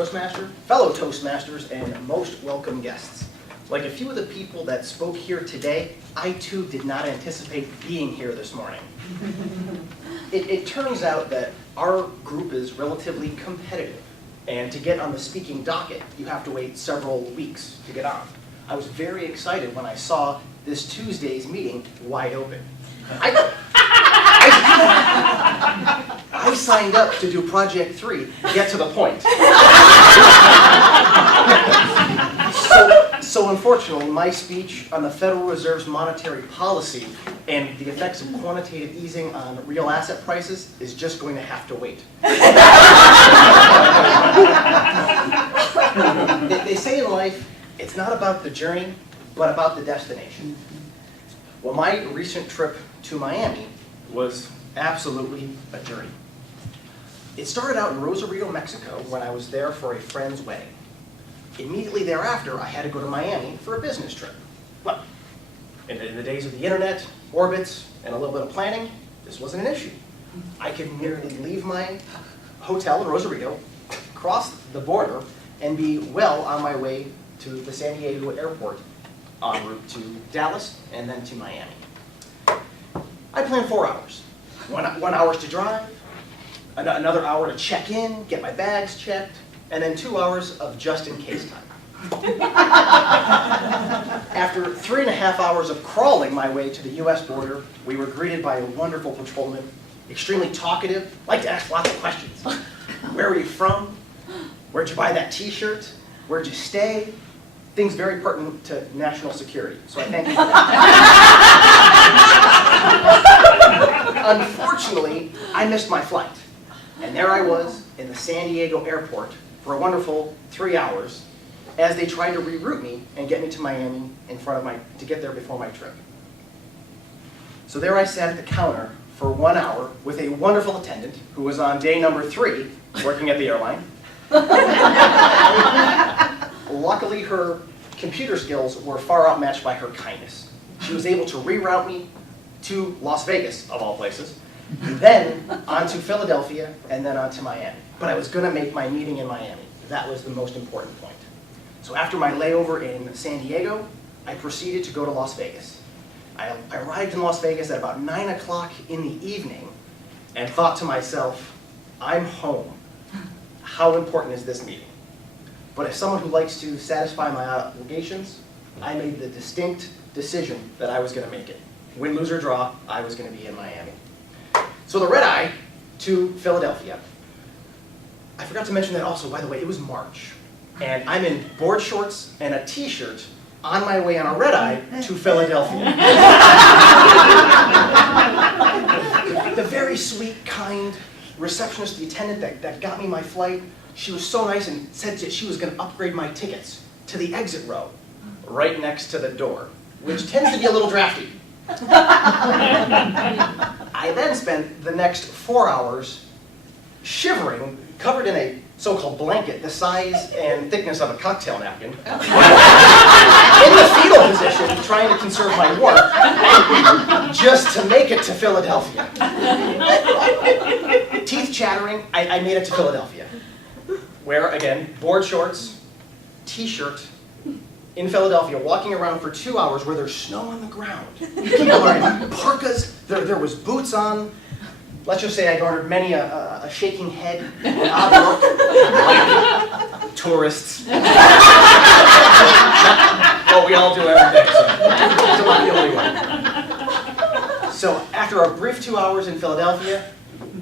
Toastmaster, fellow Toastmasters, and most welcome guests. Like a few of the people that spoke here today, I too did not anticipate being here this morning. It turns out that our group is relatively competitive, and to get on the speaking docket, you have to wait several weeks to get on. I was very excited when I saw this Tuesday's meeting wide open. I signed up to do Project 3, get to the point. So unfortunately, my speech on the Federal Reserve's monetary policy and the effects of quantitative easing on real asset prices is just going to have to wait. They say in life, it's not about the journey, but about the destination. Well, my recent trip to Miami was absolutely a journey. It started out in Rosarito, Mexico, when I was there for a friend's wedding. Immediately thereafter, I had to go to Miami for a business trip. Well, in the days of the internet, orbits, and a little bit of planning, this wasn't an issue. I could merely leave my hotel in Rosarito, cross the border, and be well on my way to the San Diego airport en route to Dallas and then to Miami. I planned 4 hours. One hour to drive, another hour to check in, get my bags checked, and then 2 hours of just-in-case time. After 3.5 hours of crawling my way to the US border, we were greeted by a wonderful patrolman, extremely talkative, liked to ask lots of questions. Where are you from? Where'd you buy that t-shirt? Where'd you stay? Things very pertinent to national security, so I thank you for that. Unfortunately, I missed my flight, and there I was in the San Diego airport for a wonderful 3 hours as they tried to reroute me and get me to Miami to get there before my trip. So there I sat at the counter for 1 hour with a wonderful attendant who was on day number 3 working at the airline. Luckily, her computer skills were far outmatched by her kindness. She was able to reroute me to Las Vegas, of all places, then on to Philadelphia, and then on to Miami. But I was going to make my meeting in Miami. That was the most important point. So after my layover in San Diego, I proceeded to go to Las Vegas. I arrived in Las Vegas at about 9 o'clock in the evening and thought to myself, I'm home. How important is this meeting? But as someone who likes to satisfy my obligations, I made the distinct decision that I was going to make it. Win, lose, or draw, I was going to be in Miami. So the red eye to Philadelphia. I forgot to mention that also, by the way, it was March. And I'm in board shorts and a t-shirt on my way on a red eye to Philadelphia. The very sweet, kind receptionist, the attendant that got me my flight, she was so nice and said that she was going to upgrade my tickets to the exit row, right next to the door, which tends to be a little drafty. I then spent the next 4 hours shivering, covered in a so-called blanket the size and thickness of a cocktail napkin, in the fetal position, trying to conserve my warmth, just to make it to Philadelphia. Teeth chattering, I made it to Philadelphia, where, again, board shorts, t-shirt, in Philadelphia, walking around for 2 hours where there's snow on the ground. People wearing parkas, there was boots on. Let's just say I garnered many a shaking head and odd look, like tourists. Well, we all do every day, so I'm not the only one. So after a brief 2 hours in Philadelphia,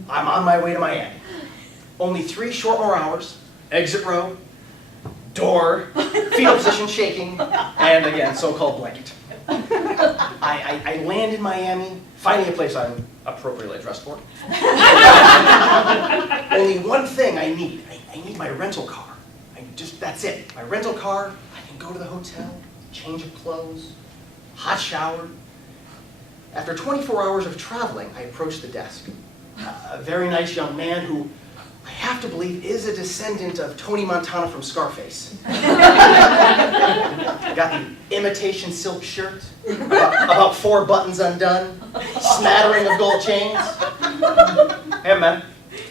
I'm on my way to Miami. Only 3 short more hours, exit row, door, fetal position shaking, and again, so-called blanket. I land in Miami, finding a place I'm appropriately dressed for. Only one thing I need. I need my rental car. That's it. My rental car, I can go to the hotel, change of clothes, hot shower. After 24 hours of traveling, I approached the desk. A very nice young man who I have to believe is a descendant of Tony Montana from Scarface. I got the imitation silk shirt, about 4 buttons undone, smattering of gold chains. Hey man,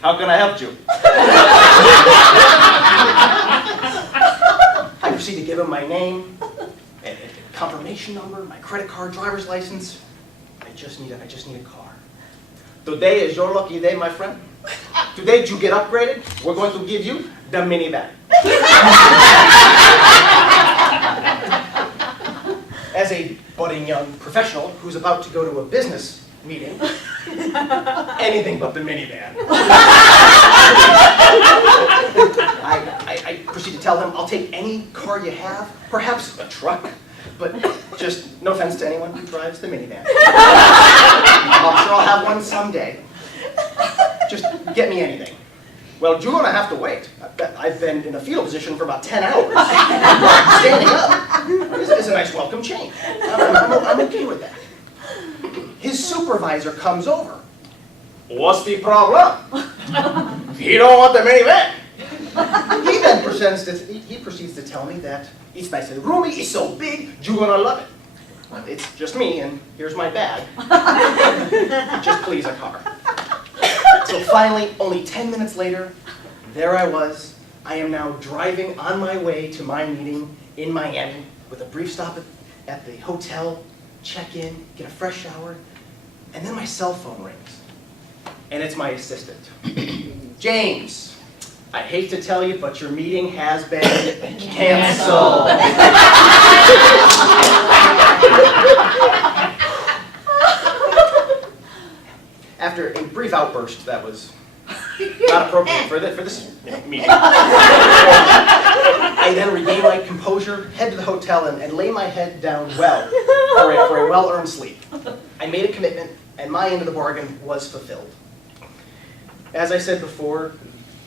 how can I help you? I proceed to give him my name, and confirmation number, my credit card, driver's license. I just need a car. Today is your lucky day, my friend. Today you get upgraded. We're going to give you the minivan. As a budding young professional who's about to go to a business meeting, anything but the minivan. I proceed to tell them, I'll take any car you have, perhaps a truck, but just no offense to anyone who drives the minivan. I'm sure I'll have one someday. Just get me anything. Well, you're going to have to wait. I've been in a fetal position for about 10 hours. Standing up is a nice welcome change. I'm okay with that. His supervisor comes over. What's the problem? You don't want the minivan. He then proceeds to tell me that it's nice and roomy, it's so big, you're going to love it. It's just me, and here's my bag. Just please a car. So finally, only 10 minutes later, there I was. I am now driving on my way to my meeting in Miami with a brief stop at the hotel, check in, get a fresh shower, and then my cell phone rings. And it's my assistant. James, I hate to tell you, but your meeting has been canceled. After a brief outburst that was not appropriate for this meeting, I then regain my composure, head to the hotel, and lay my head down well for a well-earned sleep. I made a commitment, and my end of the bargain was fulfilled. As I said before,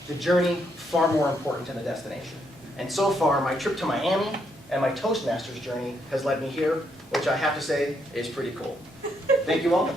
the journey far more important than the destination. And so far, my trip to Miami and my Toastmasters journey has led me here, which I have to say is pretty cool. Thank you all.